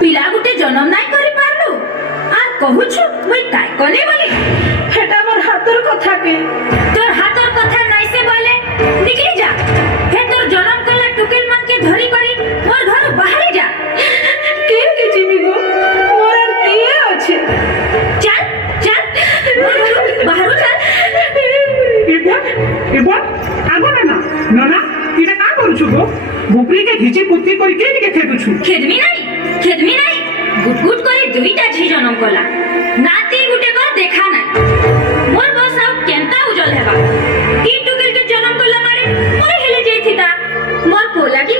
पिला गुटे जन्म नाई करि पारलु आ कहूछु मुई काय कले बोले हेटा मोर हाथर कथा के तोर हाथर कथा नाई से बोले निकली जा हे तोर जन्म कला टुकेल मन के धरी करी मोर घर बाहर जा के जीवी गो मोर आर किए अछि चल चल बाहर चल एबा आगो ना ना इटा का करूछु गो बुकरी के घिची पुत्ती करी के निके खेदुछु खेदमी नहीं गुट गुट करे दुईटा झी जन्म कला नाती गुटे कर देखा नहीं मोर बस आउ केनता उजल हेबा की टुकेल के जन्म कला मारे मोर हेले जेथिता मोर पोला की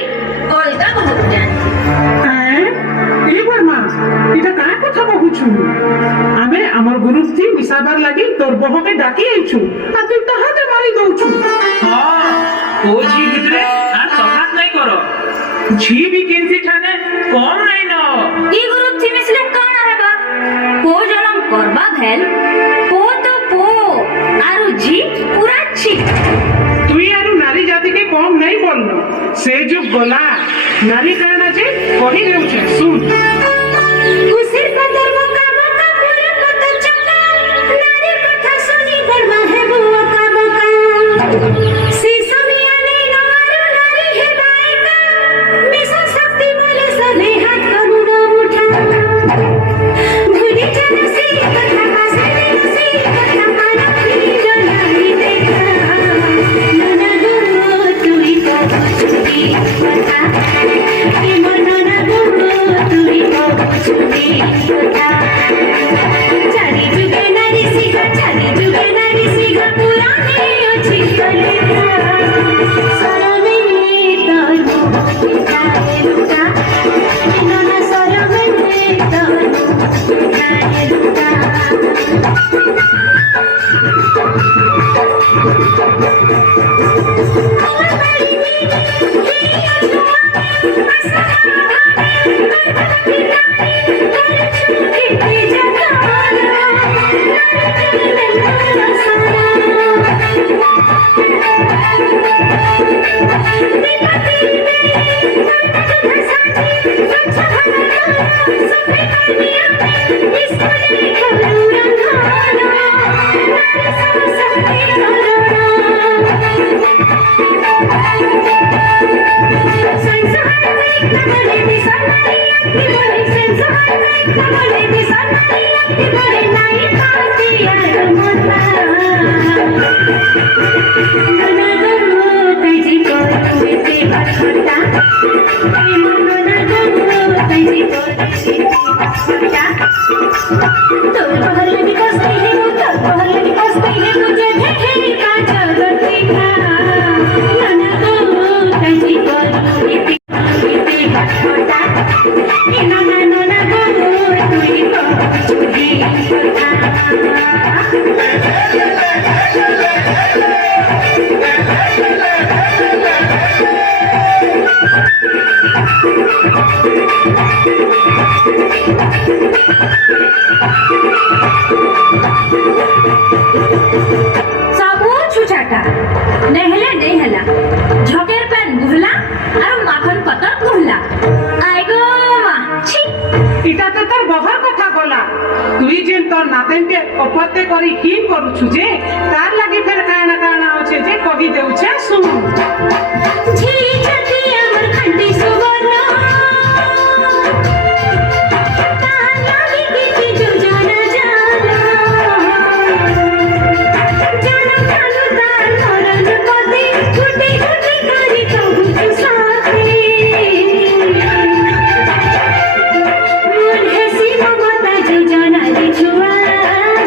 अलगा बहुत जानती ए बर्मा इटा का कथा कहूछु आमे हमर ग्रुप थी मिसाबार लागि तोर बह के डाकी आइछु आ तू कहा के मारी दउछु हां ओ झी मित्रे आ सहात नहीं करो झी भी केनसी ठाने कम नहीं न ई ग्रुप थी मिसले काना हेबा पो जन्म करबा भेल पो तो पो आरु जी पूरा छी तुई आरु नारी जाति के कम नहीं बोलनो से जो गोला नारी काना जे कहि देउ छे सुन उसिर कतर मका मका पूरा कतर चका नारी कथा सुनी बर्मा है बुआ का बका सी समिया ने नारू नारी है बायका मिशन शक्ति बोले सने हाथ करूड़ा उठा भूली जाना सी कथा का सने सी कथा माना की जो नारी देखा नना गो तुई तो छुटी बता के मनो ना गो तुई तो छुटी बता चारी जुगे नारी सीखा पुराने अच्छी कलिका सरमे तो उठाए रुका नना सरमे तो उठाए रुका सबू छुछाटा नेहले नहीं हला झोकेर पेन गुहला और माखन पतर गुहला आय गो মা ছি এটা তো তোর বহর কথা গলা তুই যেন তোর নাতেনকে অপত্যে করি হিন করুছু যে তার লাগি ফের কানা কানা আছে যে কহি দেউছে শুন ছি ছাতি আমার খান্তি সুবর্ণ তার লাগি কিছু যোজনা জানা জানা খালু তার মরণ পদে ছুটে ছুটে করি কবু সাথে মন হেসি মমতা যোজনা দিছুয়া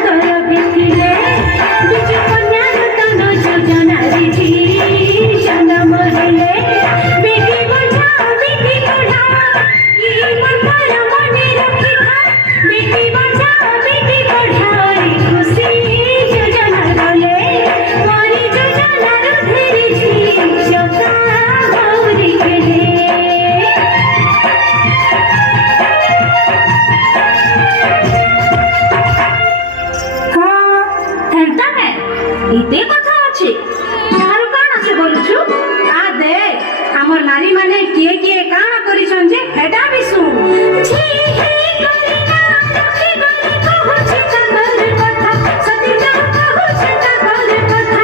গরবে ছিলে বিজু কন্যা নূতন যোজনা দিছি জন্ম হলে বেটি বোঝা বেটি পড়া ই মন পরা মনে রাখি থা বেটি বোঝা বেটি পড়া এই খুশি যোজনা হলে মরি যোজনার ধরেছি চকা গৌরী গেলে হেন্তা নে ইতে কথা আছে আর কোন আছে বলছু আ দে আমার নারী মানে কিয়ে কিয়ে কানা করিছন যে হেটা বিসু ছি হি করি না রখি গলি কহুছে কাগলের কথা সতীতা কহুছে কাগলের কথা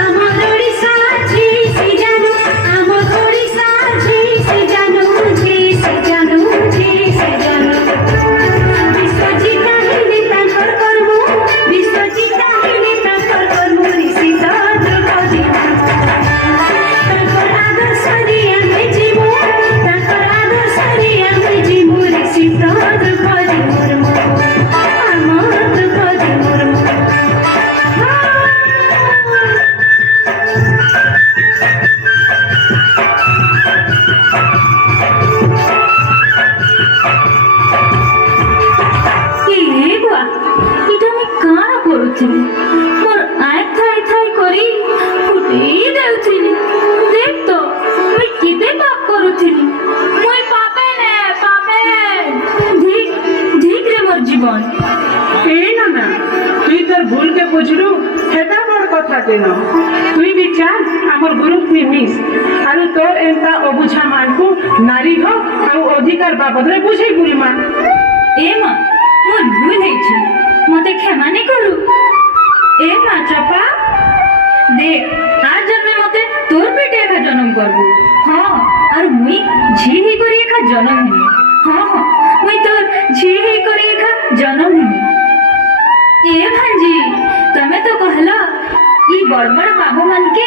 আমার ওড়িশা ঝি সি জানু আমার ওড়িশা ঝি সি জানু ঝি সি জানু ঝি সি জানু বিশ্বজিৎ আহিলে তাঙ্কর কর্ম বিশ্বজিৎ আহিলে তাঙ্কর কর্ম ঋষিত দ্রৌপদী তাঙ্কর আদর্শরে আমি জীবু তাঙ্কর আদর্শরে আমি জীবু ঋষিত দ্রৌপদী মুর্মু আমার দ্রৌপদী মুর্মু কি বুয়া এটা আমি কাଣା করুଥିଲି মোর আয় থাই থাই করি ফুটেই দেউଥିଲି দেখ তো মুই কেতে পাপ করুଥିଲି মুই পাপে নে পাপে ধিক ধিক রে মোর জীবন এই না না তুই তোর ভুলকে বুঝলু হেটা বড় কথা দেন তুই বিচার আমার গ্রুপ নি মিস আর তোর এন্তা অবুঝা মানকু নারী হ আর অধিকার বাবদরে বুঝাই বুড়ি মা এ মা মোর ভুল হয়েছে মতে ক্ষমা নে করু এ মা চাপা দেখ আর জন্মে মতে তোর পেটে একা জন্ম করব হ্যাঁ আর মুই ঝি হি করে একা জন্ম হিনি হ্যাঁ হ্যাঁ মুই তোর ঝি হি করে একা জন্ম হিনি এ ভাঞ্জি তুমি তো কহলা ই বড় বড় বাবু মানকে